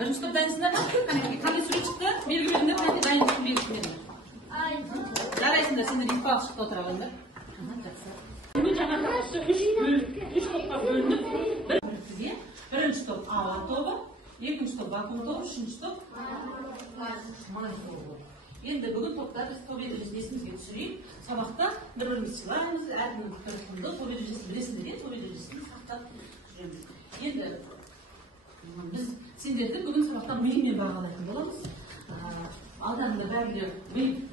Birinchi topdaysizlar, qanday surat chiqdi? Belgilanib, qanday dayinlikni belgiladim. Jaraysinlar, seni ikki bog' chiqib o'tiraverlar. Bu jahonda 3 topga bo'linib, birinchi top A to'g'ri, ikkinchi top B to'g'ri, uchinchi top mana to'g'ri. Endi bugun topda biz top erejasini esimizga tushirib, saboqda bir-birimizni silaymiz, admin tarafında top erejasini bilesin degan top erejasini saqlab turamiz. Endi biz sizlerdi bugün sabahtan mühimmen bağlayın olamız. Aldığında belki mühim.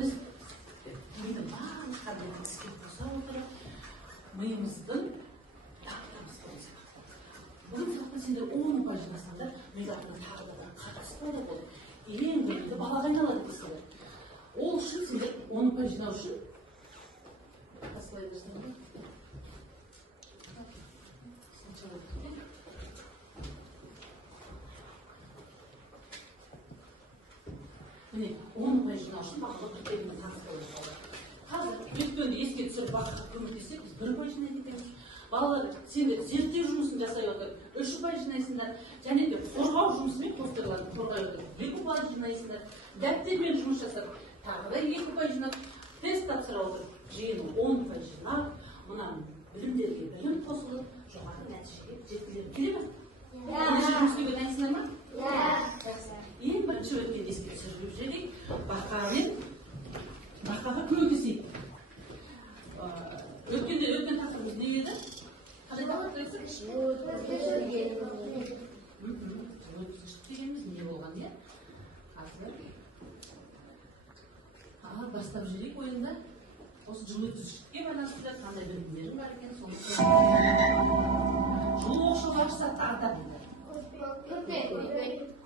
Biz mühimden bazı kadınlar sıkıntısı olarak mühimimizden yaptığımız olacak. Bugün sabahtan sizler 10 pajinasında mühimden tağdadan karası olur. En böyle baladan alarak istedim. O şu size 10 pajina şu. Aslayabilirsiniz. Hani 10 pajina şu bakalım elimde nasıl olacak. Hazır üstünde eski түсіріп bakıp көмектесек biz 1 pajina кетеміз. Балалар сендер зерттеу жұмысын жасай отыр. 3 пажинасындар, және де қорғау жұмысымен посттарларды қорғай отыр. 2 пажинасындар, дәптермен жұмыс жасап, тағы да 2 пажина тест тапсыра отыр. Жиыны 10 пажина, мына білімдерге білім қосылып, жоғары нәтижеге жеткізіліп келе ме? Неше жұмыс істеуге дайынсыңдар ма? Ең бірінші өткен еске түсіріп жіберейік. Бақаға көмектесейік. Өткен тақырыбымыз не еді? Қандай тақырып айтсақ? Жылу өткізгіштік дегеніміз не болған, иә? Қазір бастап жүрейік ойында. Осы жылу өткізгіштікке байланысты қандай білімдері бар екен, соны жылу оқшаулағыш затты атап еді.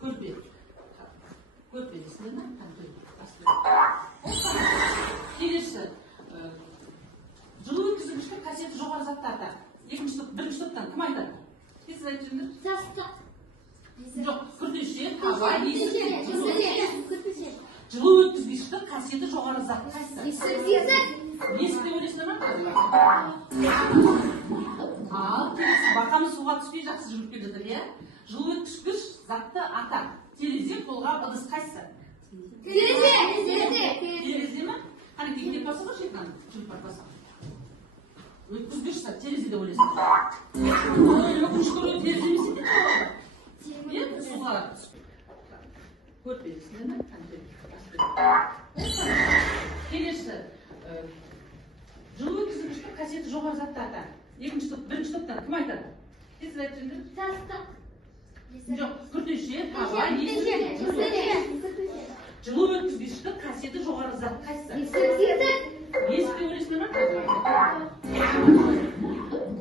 Көрпе. Көрпе дейсіңдер ме? Келесі жылу өткізгіштік қасиеті жоғары заттарды бірінші топтан кім айтады? Сіз айтып жүріңдер? Жастық. Жоқ, күртеше, таба, жылу өткізгіштік қасиеті жоғары зат қайсы? Есік деп ойлайсыңдар ма? Ал, бақамыз суға түспей жақсы жүріп келе жатыр, иә? Жылу өткізгіш затты ата. Терезе, қолғап, ыдыс қайсы? Терезе ме? Қане кекеп басы ғой шетінен? Жүріп бар басы. Өткізгіш зат, терезе деп ойлайсыңдар. Өкінші көрген терезе емес екен? Иә, суға түспей. Көрпедесіңдер ме? Келесі жылу өткізгіштік қасиеті жоғары затты ата. Бірінші топтан кім айтады? Сіз айтып жүріңдер? Жастық. Жоқ, күртеше, таба, жылу өткізгіштік қасиеті жоғары зат қайсы? Есік деп ойлайсыңдар ма?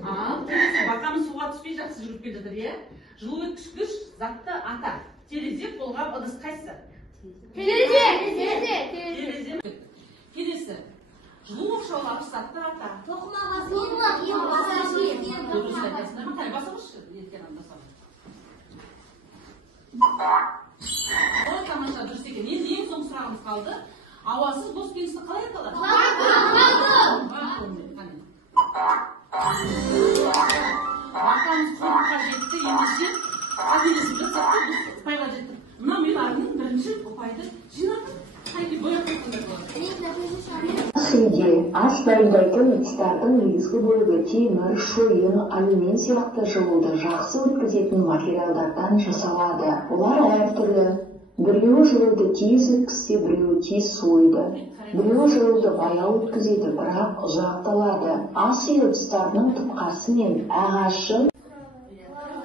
Ал, бақамыз суға түспей жақсы жүріп келе жатыр, иә? Жылу өткізгіш затты ата. Терезе, қолғап, ыдыс қайсы? Терезе. Келесі. Жылу оқшаулағыш затты ата. Тоқымағыз. Дұрыс айтасыңдар ма? Қай басыңызшы? Ерткен андасам. Ой, тамаша, дұрыс екен. Енді ең соң сұрағымыз қалды. Ауасыз бос кеңістік қалай аталады? Бақамыз қорыққа жетті, ендеше қабелесіп жатсақ та біз ұпайға жеттік. Мына мен арының бірінші ұпайды жинадым. Қайки бояп қойсыңдар болады. Ас дайындайтын ыдыстардың негізгі бөлігі темір, шойын, алюмин сияқты жылуды жақсы өткізетін материалдардан жасалады. Олар әртүрлі. Біреуі жылуды тез өткізсе, біреуі тез суиды. Біреуі жылуды баяу өткізеді, бірақ ұзақталады. Ас үй ыдыстарының тұтқасы мен ағашы.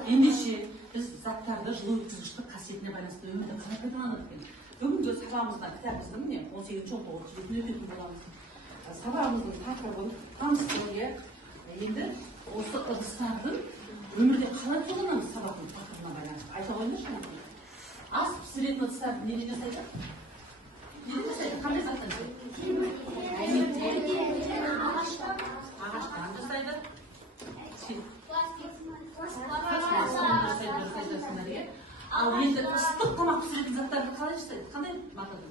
Ендеше біз заттарды жылу өткізгіштік қасиетіне байланысты өмірде қалай пайдаланады екен? Бүгінгі сабағымызда кітабымыздың 18-19 бетін өтетін боламыз. Сабағымыздың тақырыбын таныстыруға енді осы ыдыстардың өмірде қалай қолданамыз сабақтың тақырыбына байланысты айта қойыңызшы. Ас пісіретін ыдыстарды неден жасайды? Неден жасайды? Қандай заттан жасайды? Ағаштан жасайды. Ал енді ыстық тамақ пісіретін заттарды қалай жасайды? Қандай матадан?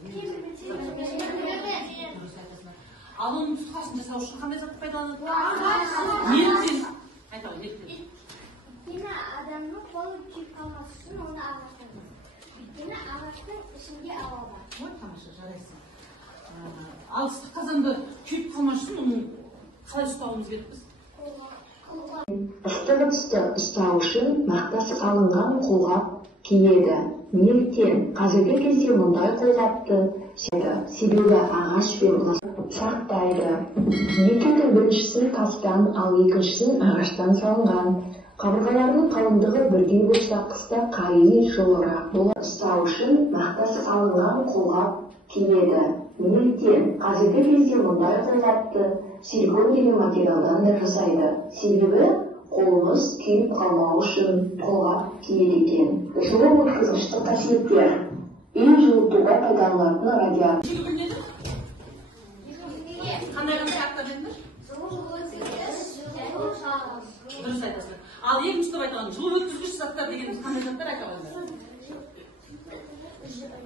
Ал оның тұтқасын жасау үшін қандай затты пайдаланады? Неліктен? Айта ғой, неліктен? Өйткені адамның қолы күйіп қалмас үшін оны ағаштан жасайды. Өйткені ағаштың ішінде ауа бар. Ой, тамаша, жарайсың. Ал ыстық қазанды күйіп қалмас үшін оның қалай ұстауымыз керек біз? Ыстық ыдысты ұстау үшін мақтасы салынған қолғап киеді. Неліктен? Қазіргі кезде мұндай қолғапты себебі ағаш пен сақтайды. Екеудің біріншісін тастан, ал екіншісін ағаштан салынған. Қабырғаларының қалыңдығы бірдей болса, қыста қайы жылырақ болады. Ұстау үшін мақтасы салынған қолғап киеді. Неліктен? Қазіргі кезде мұндай қолғапты силикон деген материалдан да жасайды. Себебі қолымыз күйіп қалмау үшін қолғап киеді екен. Жылу өткізгіштік қасиеттер. Үй жылытуға пайдаланылатын радиатор. Қандай аттар дедіңдер? Дұрыс айтасыздар. Ал екінші деп айтылған жылу өткізгіш заттар дегеніміз қандай заттар айта қойыңыздар?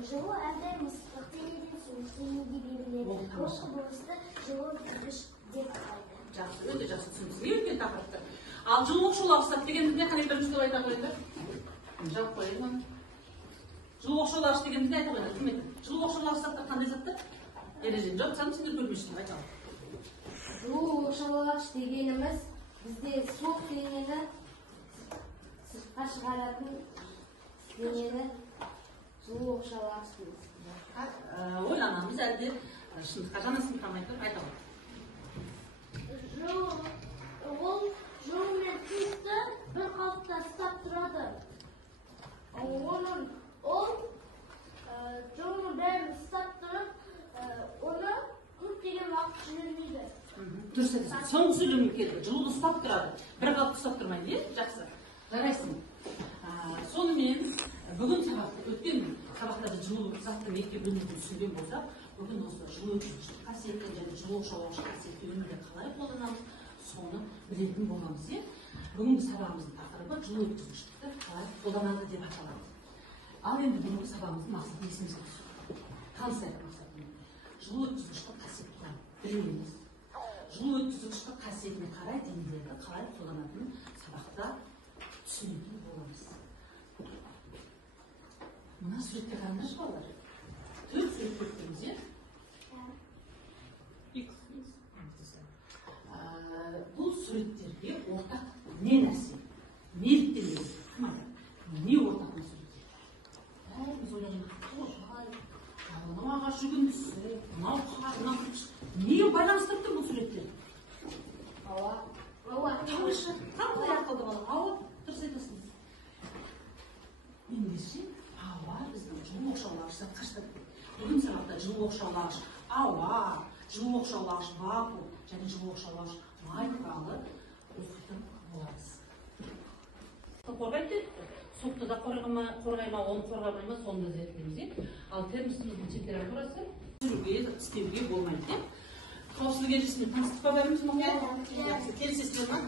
Жылу әрдайым ыстық денеден суық денеге беріледі. Осы болысты жылу өткізгіш деп атайды. Жақсы, өте жақсы түсіндіңіз. Не өткен тақырыпты? Ал жылу оқшаулағыш зат дегеніміз не? Қандай бірінші деп айта қойыңыздар? Жауап қояйын оны. Жылу оқшаулағыш дегеніміз не айта қойыңыздар? Кім айтады? Жылу оқшаулағыш заттар қандай заттар? Ережені жоқ, сендер көрмешсің, айта қой. Жылу оқшаулағыш дегеніміз бізде суық денені сыртқа шығаратын денені жылу оқшаулағыш дейміз. Ойланамыз әлде шындыққа жанасын тамайды, айта қой. Ол жылу мен тұзды бір қалыпта ұстап тұрады. Ол жылуның бәрін ұстап тұрып, оны көптеген уақыт жібермейді. Дұрыс айтасың. Соңғы сөйлемім келді. Жылуды ұстап тұрады. Bir қалыпта ұстап тұрмайды, е? Жақсы. Жарайсың. Сонымен бүгін сабақты өткен сабақтарда жылу затты мектеп өнімді түсінген болсақ, бүгін осы жылу өткізгіштік қасиетті және жылу оқшаулағыш қасиетті өнімді қалай қолданамыз, соны білетін боламыз, е? Бүгінгі сабағымыздың тақырыбы жылу өткізгіштікті қалай қолданады деп аталады. Ал енді бүгінгі сабағымыздың мақсаты есімізге түседі. Танысайық мақсатын. Жылу өткізгіштік қасиетті білеміз. Жылу өткізгіштік қасиетіне қарай денелерді қалай қолданатынын сабақта түсінетін боламыз. Мына суретке қараңызшы балалар. 4 сурет көрдіңіз, е? Бұл суреттерге ортақ не нәрсе? Неліктен емес? Кім айтады? Не ортақ бұл суреттер? Бәріміз ойланып мынау ағаш жүгіндісі, мынау қар, мынау не байланыстырып тұр бұл суреттер? Ауа. Тамаша. Қандай ақылды бала? Ауа. Дұрыс айтасыңыз. Ендеше ауа біздің жылу оқшаулағыш затқа. Бүгін сабақта жылу оқшаулағыш ауа, жылу оқшаулағыш вакуум және жылу оқшаулағыш май туралы оқитын боламыз. Қорғайды дедік. Суықты да қорғай ма, оны қорғамай ма, соны да зерттейміз. Ал термостың температурасы жүруге, істеуге болмайды. Қауіпсіздік ережесімен таныстық па бәріміз мұнда? Келісесіздер ме?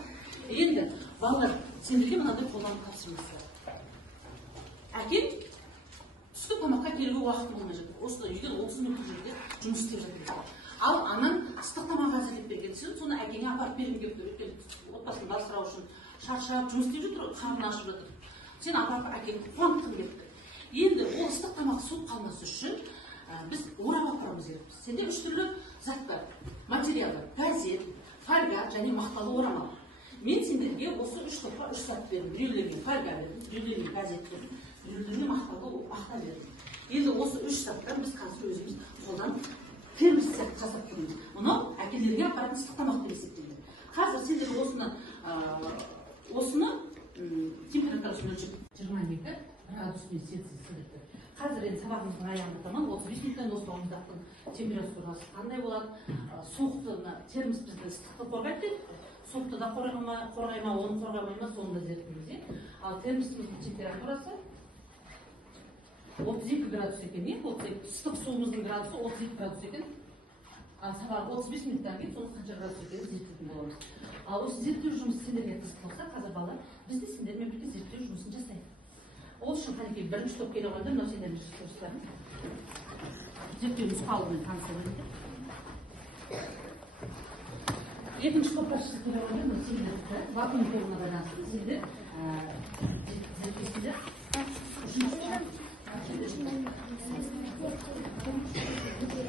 Енді балалар, сендерге мынадай қолданып тапсырмасы. Әкем түскі тамаққа келуге уақыт болмай жатыр. Осында үйден 30 минут жерде жұмыс істеп жатыр. Ал анаң ыстық тамақ әзірлеп берген. Сен соны әкеңе апарып бергің келіп тұр. Өйткені отбасын басқару үшін шаршап жұмыс істеп жатыр, қарны ашып жатыр. Сен апарып әкеңді қуантқың келіп тұр. Енді ол ыстық тамақ суып қалмас үшін біз орап алып тұрамыз керекпіз. Сенде 3 түрлі зат бар. Материалы, газет, фольга және мақталы орамал. Мен сендерге осы 3 топқа 3 зат бердім. Біреулерге фольга бердім, біреулерге газет бердім, біреулерге мақталы мақта бердім. Енді осы 3 заттан біз қазір өзіміз қолдан термос зат жасап тұрмыз. Мұны әкелерге апаратын ыстық тамақ деп есептейді. Қазір сендер осыны температурасын өлшеп 22 градусный Цельсий сұрайды. Қазір енді сабағымыздың аяғында таман 35 минуттан осылауымыздақтың температурасы қандай болады? Суықты термос бізді ыстықты қорғайды дедік. Суықты да қорғай ма, оны қорғамай ма, соны да зерттейміз. Ал термостың температурасы 32 градус екен. Ыстық суымыздың градусы 32 градус екен. Сабақ 35 минуттан кейін соны қанша градус екенін зерттейтін боламыз. Ал осы зерттеу жұмысы сендерге қызық болса, қазір балалар біз де сендермен бірге зерттеу жұмысын жасайық. Ол үшін қанекей бірінші топ келе қойды, мынау сендердің жұмыстарың. Зерттеу нұсқалығымен таныса беріңдер. Екінші топқа келе қойды, мына сендерді вакуум тобына байланысты сендер зерттеусіңдер.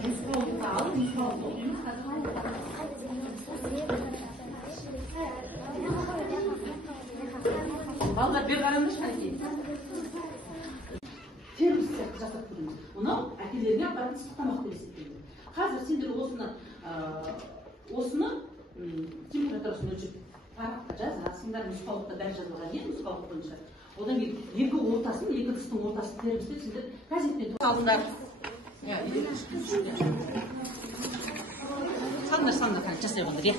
Нұсқалықты алып, нұсқалықты оқимыз қазір. Балдар бер қараңдаршы қанекей. Термос сияқты жасап көріңіз. Мұны әкелерге апаратын ыстық тамақ деп есептейді. Қазір сендер осыны температурасын өлшеп параққа жазасыңдар, нұсқаулықта бәрі жазылған ең нұсқаулық бойынша. Одан кейін екі ыдыстың ортасын термостеп сендер газетпен алдыңдар. Сандар қанша жасай қондар, е?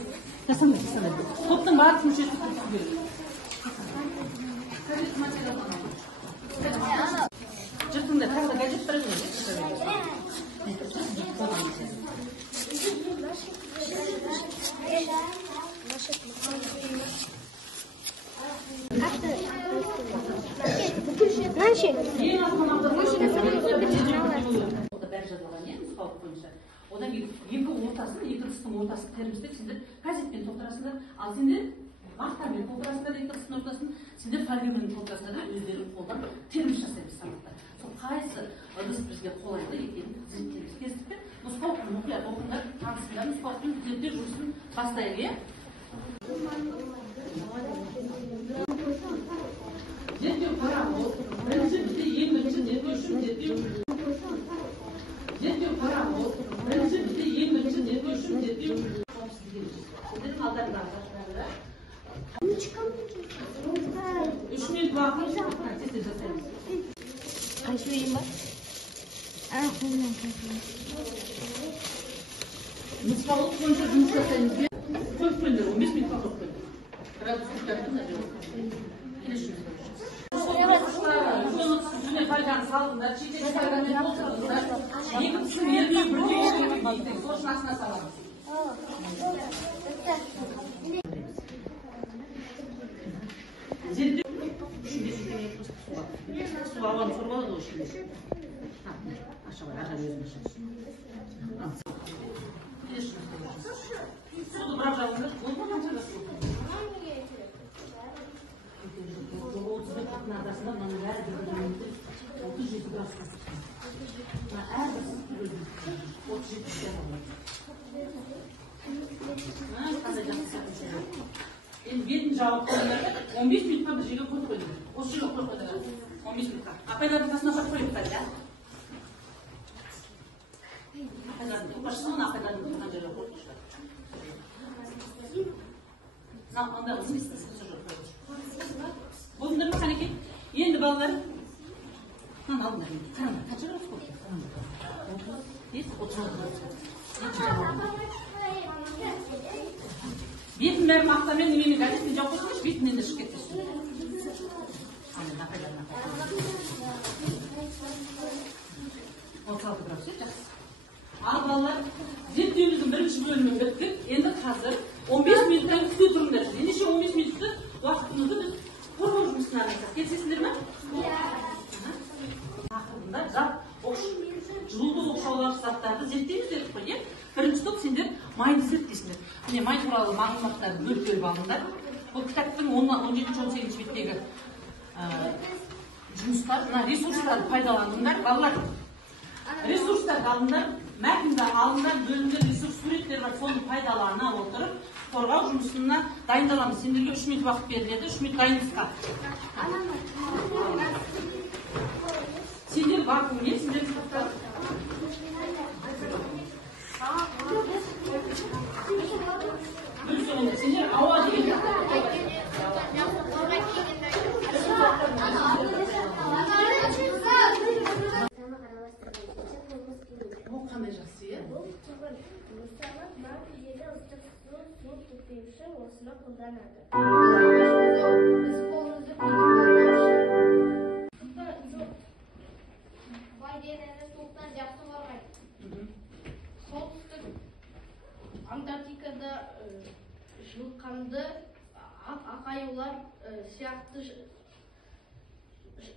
Сандар. Топтың барлық мүшесі тұрып керек. Жұртыңда қазір газет бір өзіңіз. Одан кейін екі ыдыстың ортасын термостеп сендер газетпен толтырасыңдар. Ал сендер мақтамен толтырасыңдар, екі ыдыстың ортасын, сендер фольгамен толтырасыңдар да өздері қолдан термос жасаймыз сабақта. Сол қайсы ыдыс бізге қолайлы екенін зерттейміз. Керісінше нұсқаулықты мұқият оқыңдар, танысыңдар, нұсқаулықтың зерттеу жұмысын бастайық, е? Зерттеу парағы ол. Бірінші бізде ең бірінші зерттеу үшін зерттеу парағы ол. Бірінші бізде ең бірінші зерттеу үшін зерттеу сендердің алдарындағы жастарда 3 минут уақыт зерттеу жасаймыз. Қайсы үйім бар? Нұсқаулық бойынша жұмыс жасаймыз. Қойып қойыңдар, 15 минутқа қойып қойыңдар. Жүзіне фольганы салдыңдар, шетек фольгамен толтырдыңдар. Екі түсін ермей бірге ермей сосын астына саламыз. Зерттеу су ауаны сорғалады ғой ішінде. Аша бар, аға өзің үшін. Суды бірақ жағыңдар, ол қанша жасыл? 35 арасында мынаның бәрі бір-біріне 37 градусқа шыққан. Әрбір 37 градус. Қандай жақсы сәтін. Енді бетін жауып қойыңдар, 15 минутқа бір жерге қойып қойыңдар. Осы жерге қойып қойыңдар. 15 минутқа. Апайлардың қасына қойып қойыңдар, да? Апайлардың тұқпашысынан апайлардың тұрған жерге қойып қойыңдар. Онда ұзын істесі сол жерге қойып қойыңдар. Болыңдар ма қанекей? Енді балалар мынаны алдыңдар енді. Қараңдар, қанша градус болды? Бетін бәрі мақтамен немене газетпен жауып қойсаңызшы, бетінен де шығып кетпесін. Жақсы. Ал балалар, зерттеуіміздің бірінші бөлімі бітті. Енді қазір 15 минуттан күте тұрыңдар. Ендеше 15 минутты уақытымызды біз қорғау жұмысына арнайық. Келсесіңдер ме? Тақырыбында зат жылуды оқшаулағыш заттарды зерттейміз дедік қой, е? Бірінші топ сендер майды зерттейсіңдер. Міне май туралы мағлұматтарды бөліп алыңдар. Бұл кітаптың 17-18 беттегі жұмыстар, ресурстарды пайдаланыңдар. Балалар, Ресурстарды алынып, мәтінде алынған бөлінген ресурс суреттер бар, соны пайдалана отырып, қорғау жұмысына дайындаламыз. Сендерге 3 минут уақыт беріледі, 3 минут дайындыққа. Сендер вакууммен, сендер сұрақтар. Сендер ауа деген. Ол қандай жақсы, е? Бұл тұғын. Мысалы, мынау жерде ыстық су түкпеу үшін осыны қолданады. Біз қолымызды Байденені соғыстан жақсы қорғайды. Солтүстік Антарктикада жылқанды ақаюлар сияқты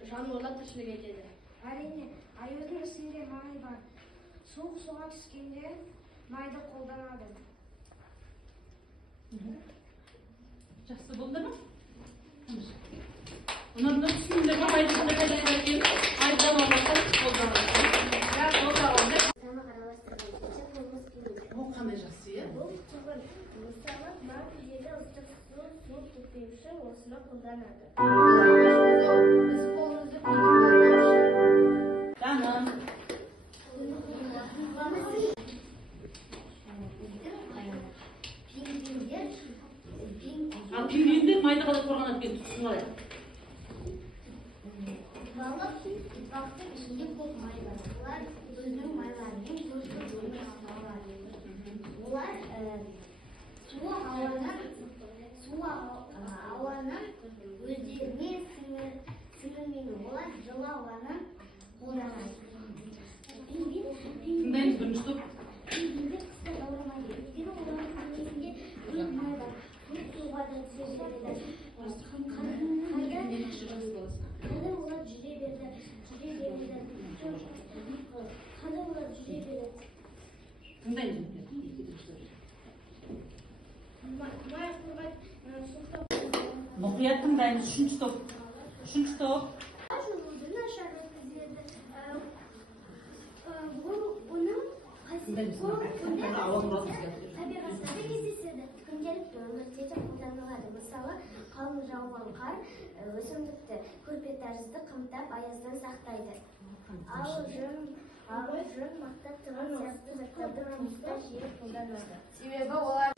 жануарлар тіршілік етеді. Әрине, аюдың ішінде май бар. Суық суға түскенде майды қолданады. Жақсы болды ма? Ұнады түсіндіңдер ме? Майды қандай пайдаланып екен? Майды алғандар қолданады. Ол қандай жақсы, е? Бұл тұғын. Мысалы, мынау жерде ыстық су түкпеу үшін осыны қолданады. Біз қолымызды Жаным. Ал пингвиндер майды қалай қорғанады екен? Түсін қалай? Балық итбақтың ішінде көп май бар. Олар өзінің майларымен көзді өмір алады. Олар суық ауаны өздеріне сіңірмейді. Олар жылы ауаны қолданады. Тыңдаймыз бірінші топ. Пингвиндер қысқа ауырмайды. Өйткені олардың денесінде көп май бар. Көп суға да түсе береді. Қандай олар жүре берді. Қандай олар жүре берді. Тыңдаймыз. Май қорғайды. Мұқият тыңдаймыз. Үшінші топ. Үшінші топ. Жылуды нашар өткізеді. Оның табиғатта кездеседі. Күнделікті өмірде де қолданылады. Мысалы, қалың жауған қар өсімдікті көрпе тәрізді қымтап аяздан сақтайды. Ал жүн, мақта, тығын сияқты заттарды тұрмыста жиі қолданады. Себебі олар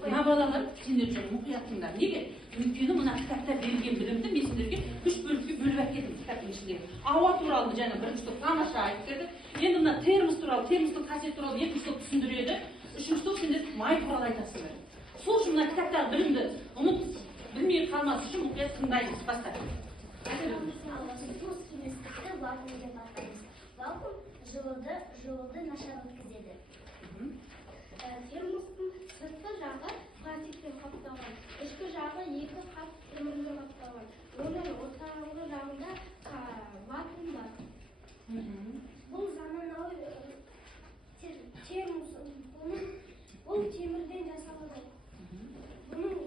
Мына балалар сендер үшін мұқият тыңдар. Неге? Өйткені мына кітапта берген білімді мен сендерге 3 бөлікке бөліп әкеттім кітаптың ішіндегі. Ауа туралы жаңа бірінші топ тамаша айтып берді. Енді мына термос туралы, термостың қасиеті туралы екінші топ түсіндіреді. Үшінші топ сендер май туралы айтасыңдар. Сол үшін мына кітаптағы білімді білмей қалмас үшін мұқият тыңдаймыз. Баста. Тұз кеңістікті вакуум деп атаймыз. Вакуум жылуды нашар өткізеді. Термостың сыртқы жағы пластикпен қапталған, ішкі жағы 2 қат көмірмен қапталған. Оның ортаңғы жағында вакуум бар. Бұл заманауи термос. Бұл темірден жасалған. Бұның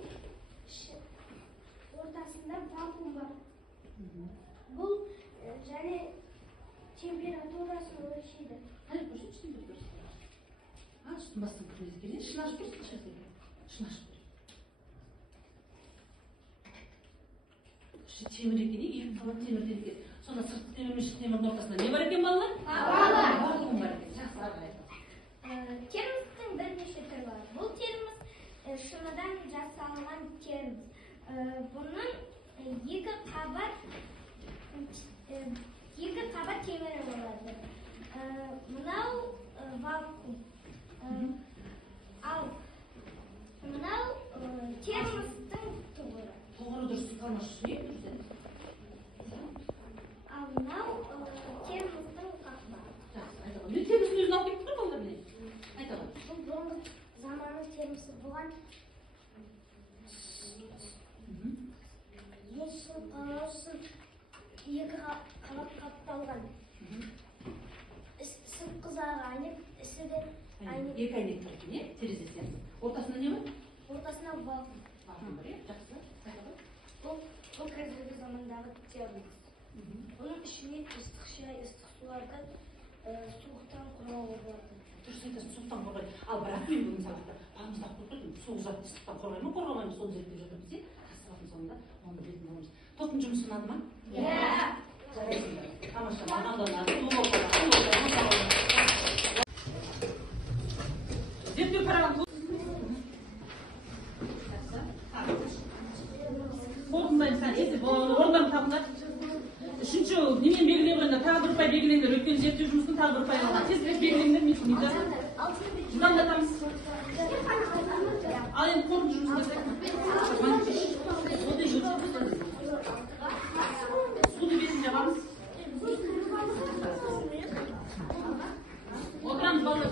ортасында вакуум бар. Бұл және температурасын өлшейді. Hadi koşun şimdi göster. Ha, üstün basın kriz gelin. Şınaş göster. Şınaş. Şu temir ekini, ilk kalan temir dedik. Sonra sırtı temir, mışık temirin ortasında ne var eken ballar? Hava var. Vakum var eken. Жақсы, ағайын. Термостың бірнеше түрі бар. Бұл термос шыныдан жасалған термос. Бұның екі қабат темірі болады. Мынау вакуум. Ал мынау термостың тұғыры. Тұғыры дұрыс қалмас үшін не дұрыс? Ал мынау термостың қақпағы. Жақсы, айталым. Не термостың өзін алып кетті ғой балдар не? Айталым. Бұл бұрынғы заманның термосы бұған Yeşil palazın екі қабат қапталған. Сыртқы жағы айнек, іші де айнек. Екі айнек тұр екен, е? Терезесі. Ортасында не бар? Ортасында вакуум. Вакуум бар, е? Жақсы. Айталым. Бұл Бұл қазіргі замандағы диагноз. Оның ішіне ыстық шай, ыстық суларды суықтан қорғауға болады. Дұрыс айтасың, суықтан қорғайды. Ал бірақ мен бұл мысалға балмұздақ тұрып суық затты ыстықтан қорғайды ма, қорғамайды ма, соны зерттеп жатырмыз, иә? Тасқалардың соңында оны білетін боламыз. Топтың жұмысы ұнады ма? Иә. Жарайсыңдар. Тамаша, мағамданады, зерттеу қараған қорытындайын сән, орындарың табындар. Үшінші немен белгілей қойыңдар, тағы бір ұпай белгілеңдер. Өткен зерттеу жұмысын тағы бір ұпай алған. Тезірек белгілеңдер, мен түсінейді. Жылдамдатамыз. Ал енді қорытынды жұмыс жасайық. Суды бесін жағамыз. Отырамыз балдар.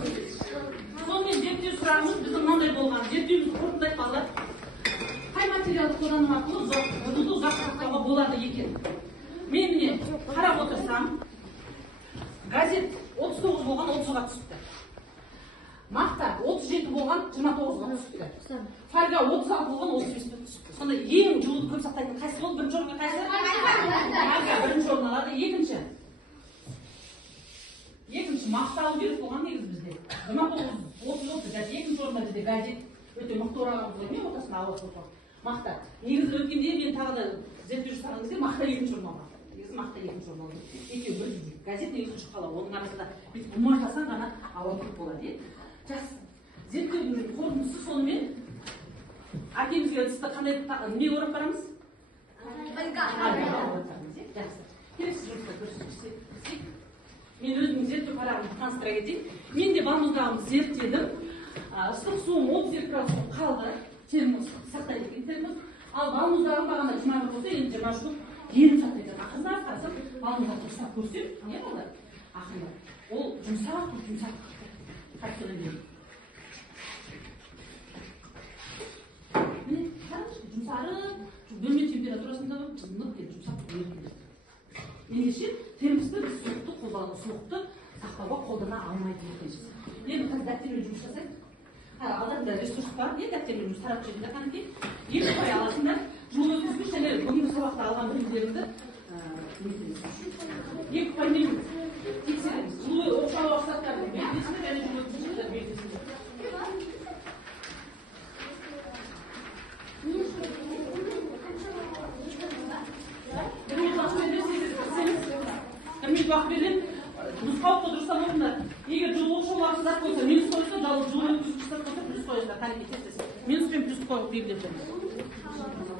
Сонымен зерттеу сұрағымыз біздің мынандай болған. Зерттеуімізді қорытындайық балдар. Қай материалды қолдану арқылы ұзуды ұзақ сақтауға болады екен? Мен міне қарап отырсам, газет 39 болған 30-ға түсіпті. Мақта 37 болған 29-ға түсіпті. Фольга 36 болған 35-ге түсіпті. Сонда ең жылуды көп сақтайтын қайсы болды? Бірінші орынға қайсы? Фольга бірінші орын алады. Екінші мақта алу керек болған негіз бізде. 29-30 жас екінші орында бізде газет өте мықты орағымыз ғой. Мен ортасына ауыз отырған. Мақта. Негізі өткенде мен тағы да зерттеу жасаған кезде мақта екінші орын алған. Негізі мақта екінші орын алған. Екеуі бір кезде. Газет негізі үшінші қала. Оның арасында біз ұмажасаң ғана ауа көп болады. Жақсы. Зерттеудің қорытындысы сонымен әкемізге ыдысты қандай не орап барамыз? Фольга. Жақсы. Келесі жұмыста көрсетсек. Мен өзімнің зерттеу парағымды таныстыра кетейін. Мен де балмұздағымды зерттедім. Ыстық суым 32 градус қалды. Термос сақтайды екен термос. Ал балмұздағым бағана 21 болса, енді 23 ерім сақтайды. Ақырында қарасам, балмұздақ жұмсақ көрсем, не болды? Ақырында. Ол жұмсақ. Қайтсына берейін. Міне, қараңызшы, жұмсарып, бөлме температурасында нық деп жұмсақ ерім. Ендеше термосты біз суықты сақтауға қолдана алмайды екенсіз. Енді қазір дәптермен жұмыс жасайық. Алдарында ресурс бар, дәптермен жұмыс тарап жерінде қанекей. Екі ұпай аласыңдар, жол өткізгіш және бүгінгі сабақта алған білімдеріңді екі ұпаймен тексереміз. Жылу оқшау уақыттарды белгілесіңдер және жол өткізгіштер белгілесіңдер. Бір минут уақыт беремін. Нұсқауытты дұрыстап оқыңдар. Егер жылу оқшау уақытсыздар қойса, минус қойса, жылу өткізгіштер қойса, плюс қойыңдар. Қанекей тез. Минус пен плюс қойып белгілеп береміз.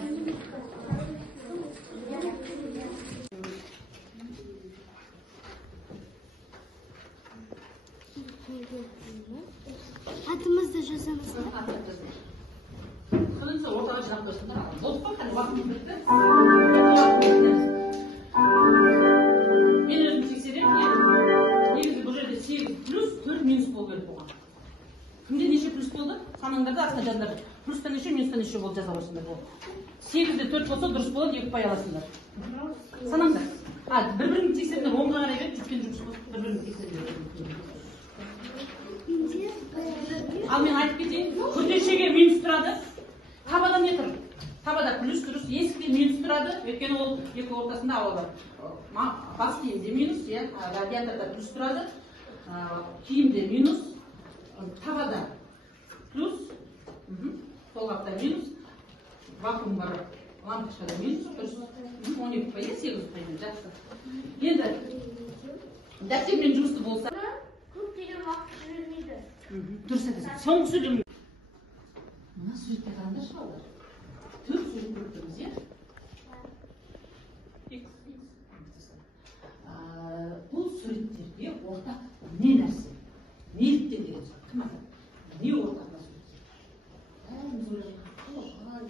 Атымызды жазамыз. Қылынса ортаға жинап тұрсыңдар. Болды қой, қане уақытымыз бітті. Мен өзім тексеремін. Негізі бұл жерде 8 плюс 4 минус болу керек болған. Кімде неше плюс болды? Санаңдарды астына жазыңдар. Плюстан неше, минустан неше болды жаза қойсыңдар. 8-де 4 болса дұрыс болады, 2 ұпай аласыңдар. Санаңдар. Бір-біріңді тексеріңдер, оңға қарай беріп, жүрген жұмыс қосып бір-біріңді тексеріңдер. Ал мен айтып кетейін, күртешеге минус тұрады. Табада не тұр? Табада плюс дұрыс, есікте минус тұрады. Өйткені ол екі ортасында ауа бар. Бас киімде минус, радиаторда плюс тұрады. Киімде минус, табада плюс, қолғапта минус, вакуум бар, лампочкада минус, дұрыс. 12 ұпай, 8 ұпаймен жақсы. Енді дәптермен жұмысты болса Көптеген уақыт жүрмейді. дұрыс айтасың. Соңғы сөйлем. Мына суретте қараңдаршы балдар. 4 сурет көріп тұрмыз, иә? Бұл суреттерге ортақ не нәрсе? Неліктен деген сұрақ. Кім айтады? Не ортақ мына суреттер? Бәріміз ойлап қалай?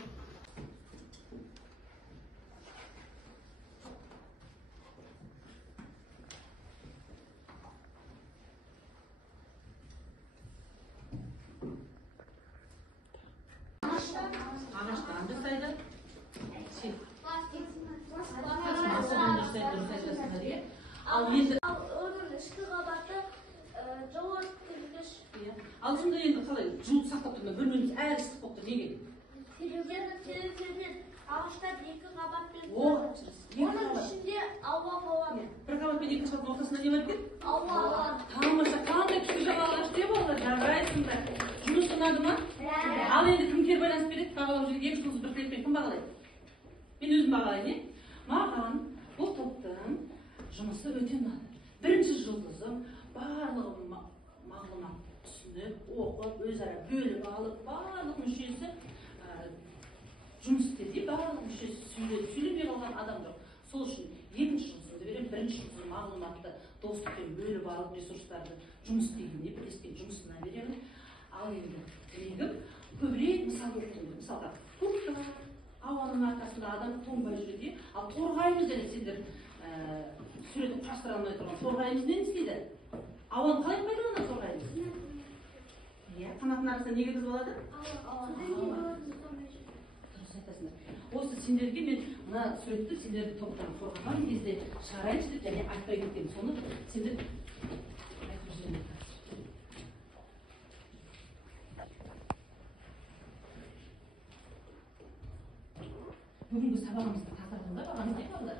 Ағаштан жасайды. Ал енді Оның ішкі қабаты жылу өткізгіш. ал сонда енді қалай жылуды сақтап тұрмын? Бөлмеміз әлі ыстық болып тұр. Неге? Телевизорден ағаштар 2 qabatpен О, оның ішінде ауа болады. бір қабат пен екінші қабаттың ортасында не бар екен? Ауа. Тамаша, қандай күшті жағалғыш деп алды, жарайсыңдар. Жұмыс ұнады ма? Ал енді кімдер байланысып береді? Бағалау жүрек, екі жұлдыз бір тілекпен кім бағалайды? Мен өзім бағалайын, е? Маған бұл топтың жұмысы өте ұнады. Бірінші жұлдызым барлығы мағлұмат түсініп, оқып, өзара бөліп алып, барлық мүшесі жұмыс істеді, барлық мүшесі сөйлемей қалған адам жоқ. Сол үшін екінші жұлдызымды беремін, бірінші жұлдызым мағлұматты достықпен бөліп алып, ресурстарды жұмыс істегенде бірлескен жұмысына беремін. Ал енді негіп көбірек мысал келтіремін. Мысалға, көктің ауаның арқасында адам тоңбай жүреді, ал торғайымыз және сендер суретті құрастыра алмай тұрған торғайымыз не істейді? Ауаны қалай пайдаланады торғайымыз? Иә, қанаттың арасында не кіргізіп алады? Дұрыс айтасыңдар. Осы сендерге мен мына суретті сендерді топтан қорғаған кезде шығарайыншы деп және айтпай кеткен. Соны сендер айтып жүрген. Бүгінгі сабағымызды тақырыбында бағамыз не қалды?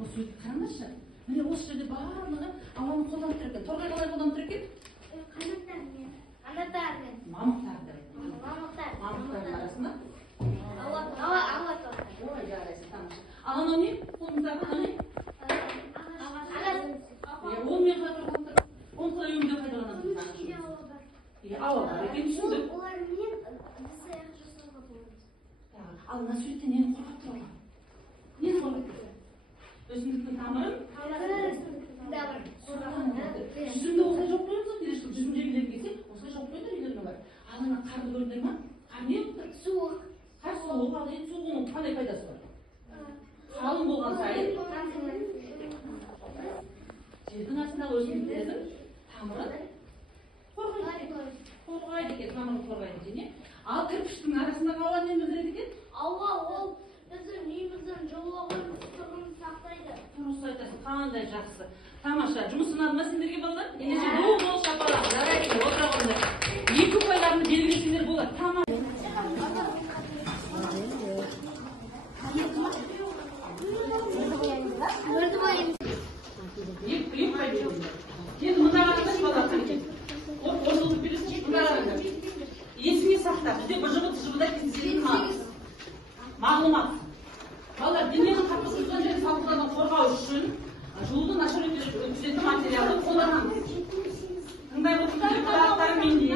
Осы жерде қараңдаршы. Міне осы жерде барлығы ауаны қолданып тұр екен. Торғай қалай қолданып тұр екен? Қанаттармен. Мамықтардың арасында? Ауа. Ой, жарайсың, тамаша. Ал анау не? Қолымыздағы анау не? Ол мен қалай қолданып тұр? Оны қалай өмірде пайдаланамыз? Ауа бар екен, түсіндік. Олармен біз аяқ жасауға болады. Ал мына суретте нені қорғап тұр оған? Нені қорғап тұр? Өсімдіктің тамырын? Жүзімде осылай жоқ қойып тұр, келешті жүзімдегілер келсе, осылай жоқ қойды үйлеріне бар. Ал ана қарды көрдіңдер ма? Қар не тұр? Суық. Қар суық, ал енді суығының қандай пайдасы бар? Қалың болған сайын жердің астындағы өсімдіктердің тамырын қорғайды екен, тамырын қорғайды екен. Ал кірпіштің арасындағы ауа не білдіреді екен? Ауа ол біздің үйіміздің жылуын ыстығын сақтайды. Дұрыс айтасың, қандай жақсы. Тамаша, жұмыс ұнады ма сендерге балалар? Ендеше бұл шапалақ, жарайды, отыра қойыңдар. Екі ұпайларыңды белгілесеңдер болады. Тамаша. Екі ұпай беріңдер. Енді мына қараңдар балалар. Оржылдық бересің, мына қараңдар. Есіңе сақта, бізде бұжығы-тұжығыда кездесетін мағлұмат. Балалар, дененің қапысыздығын және салқындығын қорғау үшін жылуды нашар өткізетін материалды қолданамыз. Тыңдай отырсыздар, құлақтарың менде.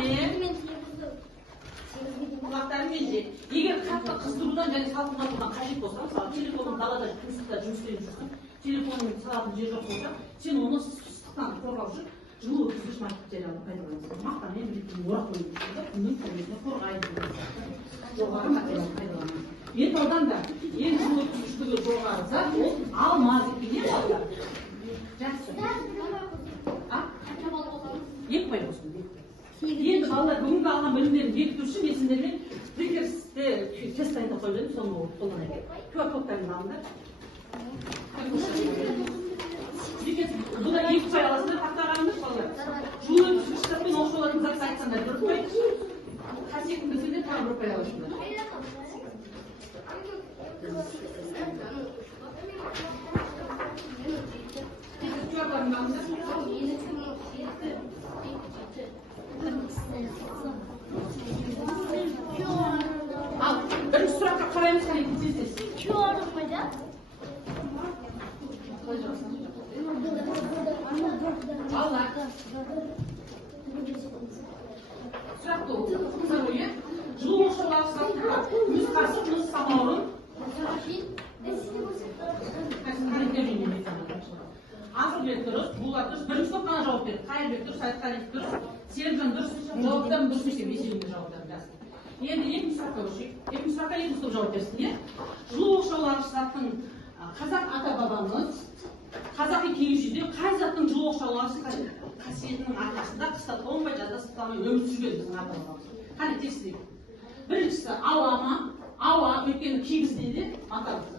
Егер қатты қыздырудан және салқындатудан қажет болса, мысалы телефонның далада күнсізде жұмыс істеп жүрсің, телефонның салатын жер жоқ болса, сен оны ыстықтан қорғау үшін жылу өткізгіш материалды пайдаланасың. Мақтамен білетін орақ қойып, күннің сәулесіне қорғайды. Жоғары материалды пайдаланасың. Металдан да ең жылу өткізгіштігі жоғары зат ол алмаз екен, не балалар? Жақсы. Екі пай болсын. Енді балалар бүгінгі алған білімдерін бекіту үшін мен сендермен прикерсті тест дайындап қойып едім, соны қолдан екен. QR-кодтарын алыңдар. Бұда екі пай аласыңдар, тақтағаныңыз балалар. Жылу өткізгіштікпен оқшаулатын затты айтсаңдар бір пай, қасиетін білсеңдер тағы бір пай аласыңдар. Ал, бірінші сұраққа қараймыз, қане кетесіз. QR қойда? Алла. Сұрақты ол. Жылу оқшаулағыш заттарға мұз қасық, мұз самаурын. Асылбек дұрыс, Булат дұрыс. Бірінші топ қана жауап берді. Қайырбек дұрыс, Айтқалиев дұрыс, Серікжан дұрыс. Жауаптарын дұрыс мектеп, есебінде жауаптарын жазды. Енді екінші сұраққа өшейік. Екінші сұраққа екінші топ жауап берсін, е? Жылу оқшаулағыш заттың қазақ ата-бабамыз қазақи киіз үйде қай заттың жылу оқшаулағыш қасиетінің арқасында қыста тоңбай, жазда ыстықпай өмір сүрген біздің ата-бабамыз. Қане тексерейік. Біріншісі ауа ма? Ауа, өйткені кигіз дейді атамызды.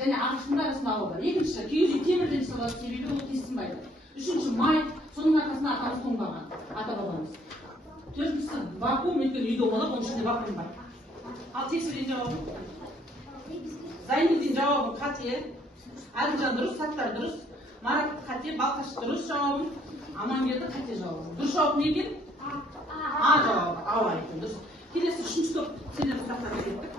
Және ағаштың арасында ауа бар. Екіншісі киіз үй темірден жасалады, себебі ол тесілмайды. Үшіншісі май, соның арқасында атамыз тоңбаған, ата-бабамыз. Төртіншісі вакуум, өйткені үйде олар, оның ішінде вакуум бар. Al tekşireyim cevabı. Zaynettin cevabı Katiye. Arıcan dürüst, Sattar dürüst. Marat Katiye, Balkaş dürüst cevabı. Amanger'de Katiye cevabı. Dürüst cevabı ne ekan? A cevabı. A var ekan. Dürüst. Kelesi üçüncü top senleri sırasına kettik.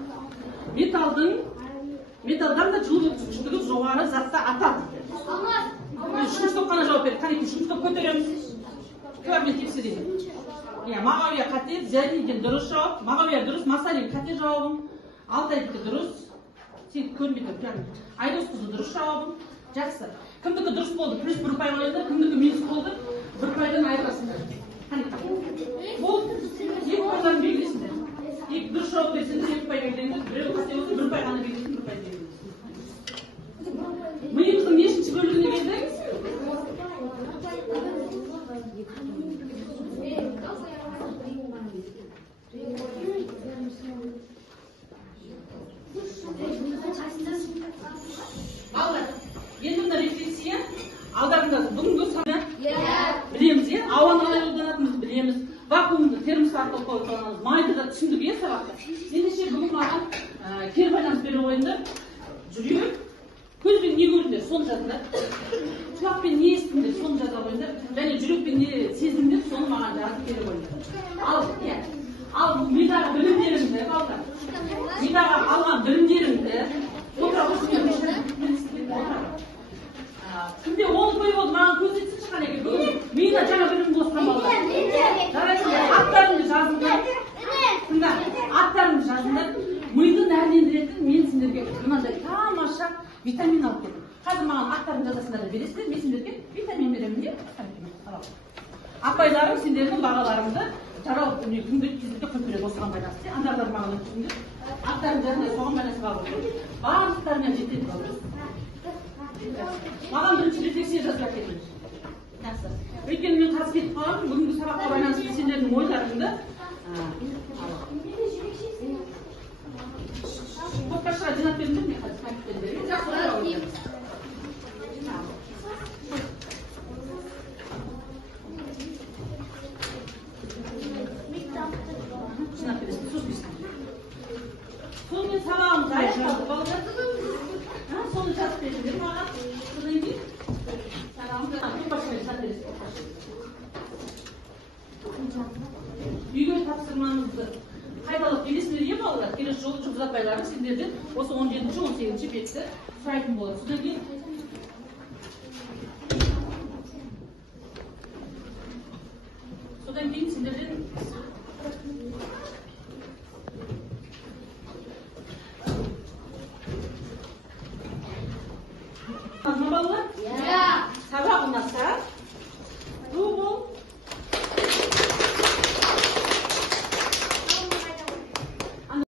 Metaldan da жылу өткізгіштігі жоғары затта атады. Үшінші топ қана жауап берді. Қанекей, үшінші топ көтереміз. Көрмен тексерейді. Мағауия қате, Зәлиден дұрыс жауап. Мағауия дұрыс, Масалин қате жауабым. Алтайдікі дұрыс. Сен көрмей тұр, прям. Айдос қызы дұрыс жауабым. Жақсы. Кімдікі дұрыс болды? Плюс бір пай қойды, кімдікі минус болды? Бір пайдан айырасыңдар. Болды. Екі пайдан белгілесіңдер. Екі дұрыс жауап берсеңдер, екі пай белгілеңдер. Біреу қате болса, бір пай ғана белгілесің, бір пай белгілесің. Миымыздың нешінші бөлігіне келдік? Балалар, енді мына рефлексия алдарында бүгінгі саны білеміз, ауаны қалай қолданатынымызды білеміз, вакуумды термос арқылы қолданамыз, майды да түсіндік сабақта. Ендеше бүгін маған кері байланыс бере қойыңдар. Жүрек көзбен не көрдіңдер, соны жазыңдар. Құлақпен не естіңдер, соны жаза қойыңдар. Және жүрекпен не сездіңдер, соны маған жазып бере қойыңдар. Ал мидағы білімдеріңді, балдар. Мидағы алған білімдеріңді отыра қойсыңдар. Кімде оны қойып олды, маған көрсетсінші қанеке. Мида жаңа білім қосқан балдар. Жарайсыңдар, аттарыңды жазыңдар. Аттарыңды жазыңдар. Миды нәрлендіретін мен сендерге мынандай тамаша витамин алып келдім. Қазір маған аттарын жазасыңдар да бересіздер, мен сендерге витамин беремін деп. Апайларым сендердің бағаларыңды жарау күнделік кезінде қойып береді осыған байланысты. Анарлар маған өткенде аттарын жазыңдар, соған байланысты бағып береді. Барлықтарымен жетеді балдар. Маған бірінші рефлексия жазып әкеліңіз. Өйткені мен қатысып кетіп қаламын, бүгінгі сабаққа байланысты сендердің ойларыңды Тоқташыға жинап беріңдер, мен қазір кәміттен берейін. Жақсы ойлау өтеміз. Жинап бересің, сөз бейсің. Сонымен сабағымыз аяқталды, балдар. Соны жазып беріңдер маған. Содан кейін сабағымыз тоқташыға жинап бересің. Үйге тапсырмаңызды қайталап келесіңдер балалар. Келесі жолы жұлдыз апайларым сендерден осы 17-18 бетті сұрайтын болады. Содан кейін сендерден балалар? Сабағым